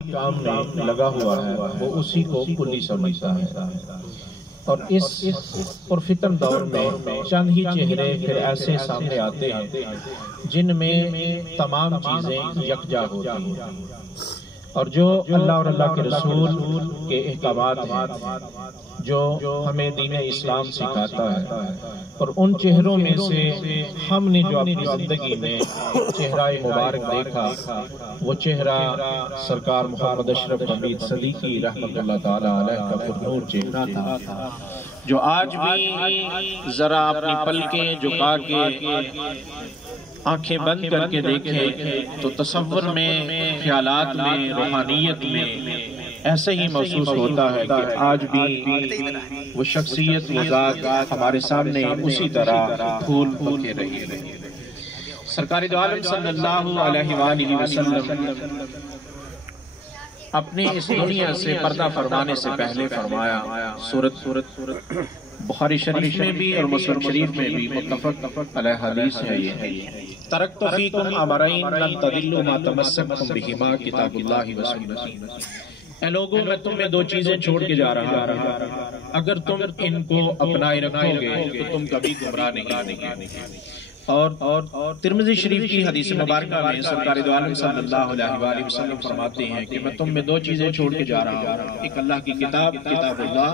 کام میں لگا ہوا ہے وہ اسی کو کلی سمجھتا ہے، اور اس پرفتن دور میں چند ہی چہرے پھر ایسے سامنے آتے ہیں جن میں تمام چیزیں یکجا ہوتی ہیں، اور جو اللہ اور اللہ کے رسول کے احکامات ہیں جو ہمیں دین اسلام سکھاتا ہے، اور ان چہروں میں سے ہم نے جو اپنی زندگی میں چہرہ مبارک دیکھا وہ چہرہ سرکار محمد اشرف حمید صدیقی رحمت اللہ تعالی علیہ کا پرنور چہرہ تھا، جو آج بھی ذرا اپنی پلکیں جھکا کے آنکھیں بند کر کے دیکھیں تو تصور میں، خیالات میں، روحانیت میں ایسے ہی محسوس ہوتا ہے کہ آج بھی وہ شخصیت، وہ ذات ہمارے سامنے اسی طرح پھول پکے رہی ہے۔ سرکار دو عالم صلی اللہ علیہ وآلہ وسلم اپنے اس دنیا سے پردہ فرمانے سے پہلے فرمایا، سورت بخاری شریف میں بھی اور مسلم شریف میں بھی متفق علیہ حدیث ہے یہ، ترکت فیکم امرین لن تضلوا ما تمسکتم بہما کتاب اللہ و سنتی۔ اے لوگوں، میں تم میں دو چیزیں چھوڑ کے جا رہا ہوں، اگر تم ان کو اپنائے رکھو گے تو تم کبھی گمراہ نہیں۔ اور ترمذی شریف کی حدیث مبارکہ میں سرکار دو عالم صلی اللہ علیہ وآلہ وسلم فرماتے ہیں کہ میں تم میں دو چیزیں چھوڑ کے جا رہا ہوں، ایک اللہ کی کتاب اللہ،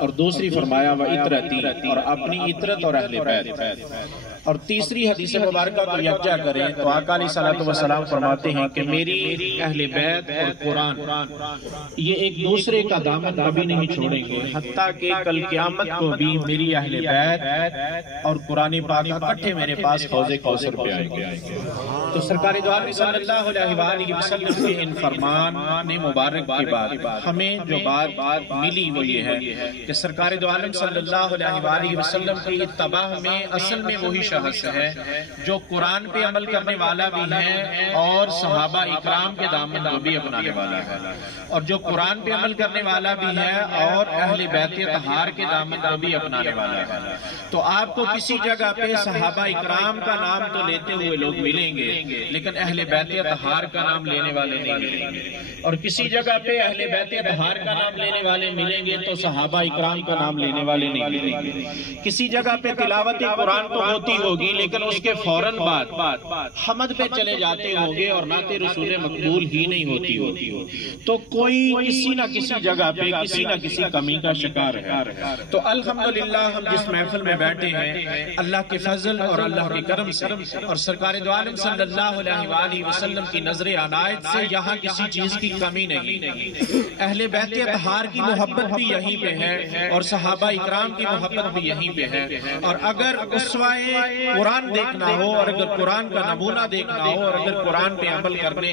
اور دوسری فرمایا وَعِطْرَتِي، اور اپنی عطرت اور اہل بیت، اور تیسری حدیث مبارکہ کو یکجا کریں تو آقا علیہ الصلوۃ والسلام فرماتے ہیں کہ میری اہل بیت اور قرآن یہ ایک دوسرے کا دامن کبھی نہیں چھوڑیں گے، حتیٰ کہ کل قیامت کو بھی میری اہل بیت اور قرآن پاک اکٹھے میرے پاس حوض کوثر پہ آئیں گے۔ تو سرکار دو عالم صلی اللہ علیہ وآلہ وسلم کے ان فرمان مبارک کے بعد ہمیں جو بات ملی وہ یہ ہے کہ سرکار دو عالم صلی اللہ علیہ وآلہ وسلم کی اتباع میں اصل میں وہی شخص ہے جو قرآن پہ عمل کرنے والا بھی ہے اور صحابہ اکرام کے دامن کو بھی اپنانے والا ہے، اور جو قرآن پہ عمل کرنے والا بھی ہے اور اہل بیت طہار کے دامن کو بھی اپنانے والا ہے۔ تو آپ کو کسی جگہ پہ صحابہ اکرام کا نام تو لیتے ہوئے لوگ ملیں گے لیکن اہل بیت طہار کا نام لینے والے نہیں ملیں گے، اور کسی جگہ پہ اہل بیت طہار کا نام لینے والے ملیں گے تو صحابہ اکرام کا نام لینے والے نہیں ملیں گے۔ کسی جگہ پہ تلاوت قرآن تو ہوتی ہوگی لیکن اس کے فوراً بعد حمد پہ چلے جاتے ہوں گے اور نعت رسول مقبول ہی نہیں ہوتی، تو کوئی کسی نہ کسی جگہ پہ کسی نہ کسی کمی کا شکار ہے۔ تو الحمدللہ ہم جس محفل میں بیٹھے ہیں اللہ کے فضل اور اللہ کے کرم سے اور سرکار دو عالم صلی اللہ علیہ وآلہ وسلم کی نظر عنایت سے یہاں کسی چیز کی کمی نہیں، اہل بیت طہار کی محبت بھی یہیں پہ ہے اور صحابہ اکرام کی محبت بھی یہیں پہ ہے، اور اگر اسوہ قرآن دیکھنا ہو اور اگر قرآن کا نمونہ دیکھنا ہو اور اگر قرآن پہ عمل کرنے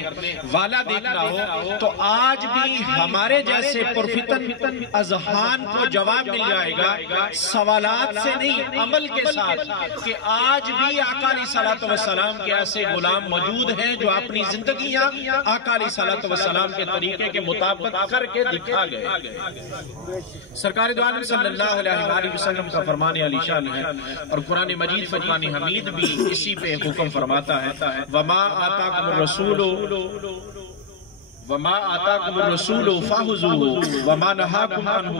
والا دیکھنا ہو تو آج بھی ہمارے جیسے پرفتن اذہان کو جواب مل جائے گا سوالات سے نہیں، عمل کے ساتھ، کہ آج بھی آقا علیہ الصلوۃ والسلام کے ایسے غلام موجود ہیں جو اپنی زندگیاں آقا علیہ الصلوۃ والسلام کے طریقے کے مطابق کر کے دکھا گئے۔ سرکار دو عالم صلی اللہ علیہ وآلہ وسلم کا فرمان علی شان ہے، اور قرآن مجید فرقان حمید بھی اسی پہ حکم فرماتا ہے، وَمَا آتَاكُمُ الرَّسُولُ وَمَا آتَاكُمُ الرَّسُولُ فَخُذُوهُ وَمَا نَهَاكُمْ عَنْهُ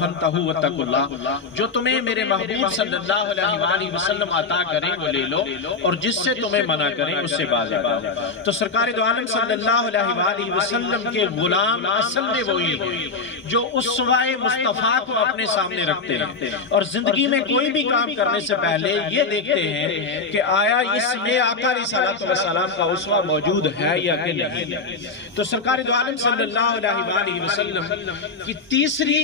فَانْتَهُوا وَاتَّقُوا اللَّهَ، جو تمہیں میرے محبوب صلی اللہ علیہ وآلہ وسلم عطا کریں وہ لے لو اور جس سے تمہیں منع کریں اس سے باز آ جاؤ۔ تو سرکار دو عالم صلی اللہ علیہ وآلہ وسلم کے غلام اصل میں وہی ہیں جو اسوہ مصطفیٰ کو اپنے سامنے رکھتے ہیں اور زندگی میں کوئی بھی کام کرنے سے پہلے یہ دیکھتے ہیں کہ آیا اس میں آقا علیہ الصلوۃ والسلام کا اسوہ موجود ہے یا کہ نہیں۔ تو سرکار دو عالم صلی اللہ علیہ وآلہ وسلم کی تیسری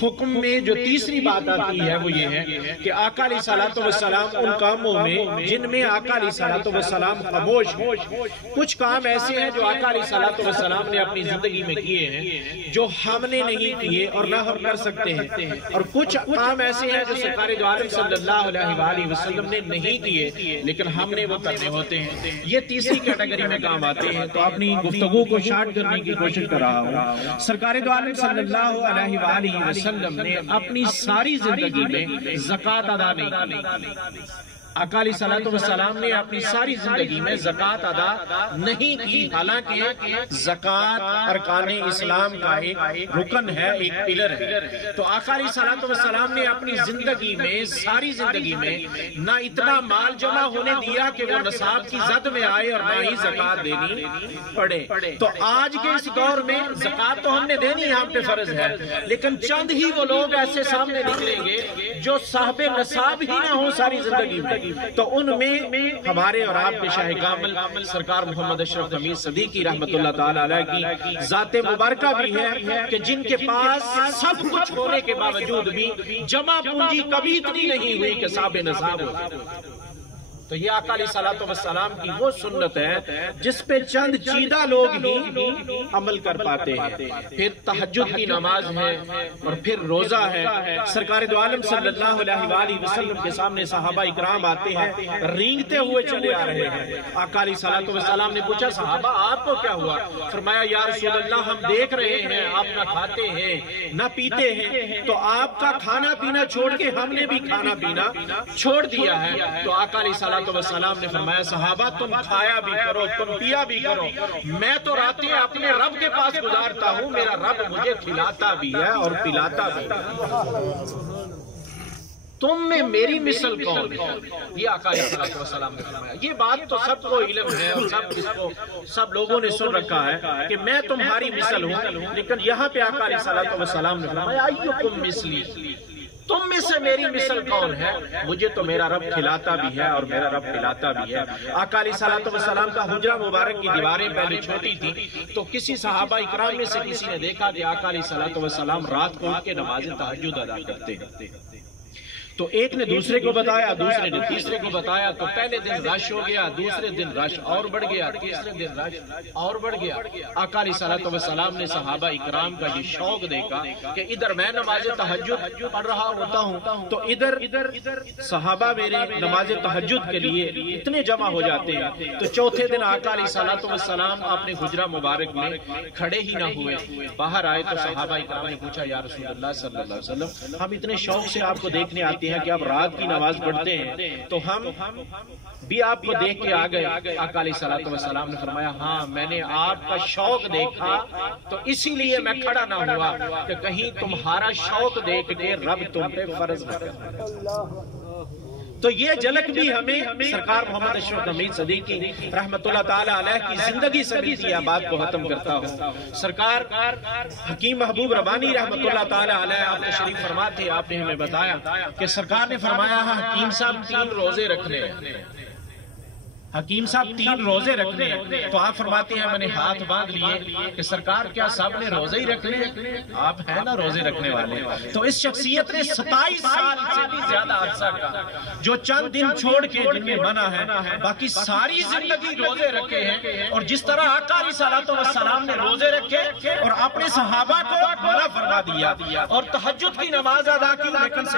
حکم میں جو تیسری بات آتی ہے وہ یہ ہے کہ آقا علیہ الصلوۃ والسلام ان کاموں میں جن میں آقا علیہ الصلوۃ والسلام خاموش ہیں، کچھ کام ایسے ہیں جو آقا علیہ الصلوۃ والسلام نے اپنی زندگی میں کیے ہیں جو ہم نے نہیں کیے اور نہ ہم کر سکتے ہیں، اور کچھ کام ایسے ہیں جو سرکار دو عالم صلی اللہ علیہ وآلہ وسلم نے نہیں کیے لیکن ہم نے وہ کرنے ہوتے ہیں۔ یہ تیسری کیٹیگری میں کام آتے ہیں۔ تو اپنی گفتگو کو شارٹ کرنے کی کوشش کر رہا ہوں۔ سرکار دو عالم صلی اللہ علیہ وآلہ وسلم نے اپنی ساری زندگی میں زکوٰۃ ادا نہیں کی، آقا علیہ الصلوۃ والسلام نے اپنی ساری زندگی میں زکوٰۃ ادا نہیں کی، حالانکہ زکوٰۃ ارکان اسلام کا ایک رکن ہے، ایک پلر ہے۔ تو آقا علیہ الصلوۃ والسلام نے اپنی زندگی میں، ساری زندگی میں نہ اتنا مال جمع ہونے دیا کہ وہ نصاب کی زد میں آئے اور نہ ہی زکوٰۃ دینی پڑے۔ تو آج کے اس دور میں زکوٰۃ تو ہم نے دینی ہم پہ فرض ہے، لیکن چند ہی وہ لوگ ایسے سامنے نکلیں گے جو صاحب نصاب ہی نہ ہوں ساری زندگی میں، تو ان میں ہمارے اور آپ کے شاہ کامل سرکار محمد اشرف قمیص صدیقی رحمت اللہ تعالی علیہ کی ذات مبارکہ بھی ہے کہ جن کے پاس سب کچھ ہونے کے باوجود بھی جمع پونجی کبھی اتنی نہیں ہوئی کہ صاحب نصاب ہو۔ تو یہ آقا علیہ الصلوۃ والسلام کی وہ سنت ہے جس پہ چند چیدہ لوگ ہی عمل کر پاتے ہیں۔ پھر تہجد کی نماز ہے اور پھر روزہ ہے۔ سرکار دو عالم صلی اللہ علیہ وآلہ وسلم کے سامنے صحابہ اکرام آتے ہیں، رینگتے ہوئے چلے آ رہے ہیں۔ آقا علیہ الصلوۃ والسلام نے پوچھا صحابہ آپ کو کیا ہوا؟ فرمایا یا رسول اللہ ہم دیکھ رہے ہیں آپ نہ کھاتے ہیں نہ پیتے ہیں، تو آپ کا کھانا پینا چھوڑ کے ہم نے بھی کھانا پینا چھوڑ دیا ہے۔ تو آقا علیہ السلام نے فرمایا صحابہ تم کھایا بھی کرو، تم پیا بھی کرو، میں تو راتیں اپنے رب کے پاس گزارتا ہوں، میرا رب مجھے کھلاتا بھی ہے اور پلاتا بھی ہے، تم میں میری مثل کون ہے؟ یہ آقا علیہ السلام نے فرمایا۔ یہ بات تو سب کو علم ہے اور سب لوگوں نے سن رکھا ہے کہ میں تمہاری مثل ہوں، لیکن یہاں پہ آقا علیہ السلام نے فرمایا ایکم مثلی، تم میں سے میری مثل کون ہے؟ مجھے تو میرا رب کھلاتا بھی ہے اور میرا رب پلاتا بھی ہے۔ آقا علیہ السلام کا حجرہ مبارک کی دیواریں پہلے چھوٹی تھی، تو کسی صحابہ اکرام میں سے کسی نے دیکھا کہ آقا علیہ السلام رات کو اٹھ کے نماز تہجد ادا کرتے ہیں۔ تو ایک نے دوسرے کو بتایا، دوسرے نے تیسرے کو بتایا، تو پہلے دن رش ہو گیا، دوسرے دن رش اور بڑھ گیا، تیسرے دن رش اور بڑھ گیا۔ آقا علیہ السلام نے صحابہ اکرام کا یہ شوق دیکھا کہ ادھر میں نماز تہجد پڑھ رہا ہوتا ہوں تو ادھر صحابہ میرے نماز تہجد کے لیے اتنے جمع ہو جاتے ہیں۔ تو چوتھے دن آقا علیہ السلام اپنے حجرہ مبارک میں کھڑے ہی نہ ہوئے، باہر آئے تو صحابہ اکرام نے پوچھا یا رسول اللہ صلی اللہ علیہ وسلم ہم اتنے شوق سے آپ کو دیکھنے آتے ہیں کہ آپ رات کی نماز پڑھتے ہیں، تو ہم بھی آپ کو دیکھ کے آ گئے۔ آقا علیہ السلام نے فرمایا ہاں میں نے آپ کا شوق دیکھا تو اسی لیے میں کھڑا نہ ہوا کہ کہیں تمہارا شوق دیکھ کے رب تم پہ فرض نہ کرے۔ تو یہ جھلک بھی ہمیں سرکار محمد اشرف قمیص صدیقی رحمت اللہ تعالی علیہ کی زندگی سے ملتی ہے۔ بات کو ختم کرتا ہوں، سرکار حکیم محبوب ربانی رحمت اللہ تعالی علیہ آپ تشریف فرما تھے، آپ نے ہمیں بتایا کہ سرکار نے فرمایا حکیم صاحب 3 روزے رکھنے ہیں، حکیم صاحب 3 روزے رکھنے ہیں۔ تو آپ فرماتے ہیں میں نے ہاتھ باندھ لیے کہ سرکار کیا سب نے روزے ہی رکھنے ہیں؟ آپ ہیں نا روزے رکھنے والے۔ تو اس شخصیت نے 27 سال سے بھی زیادہ عرصہ کا جو چند دن چھوڑ کے جن میں منع ہے، باقی ساری زندگی روزے رکھے ہیں، اور جس طرح آقا علیہ السلام نے روزے رکھے اور اپنے صحابہ کو منع فرما دیا اور تہجد کی نماز ادا کی، لیکن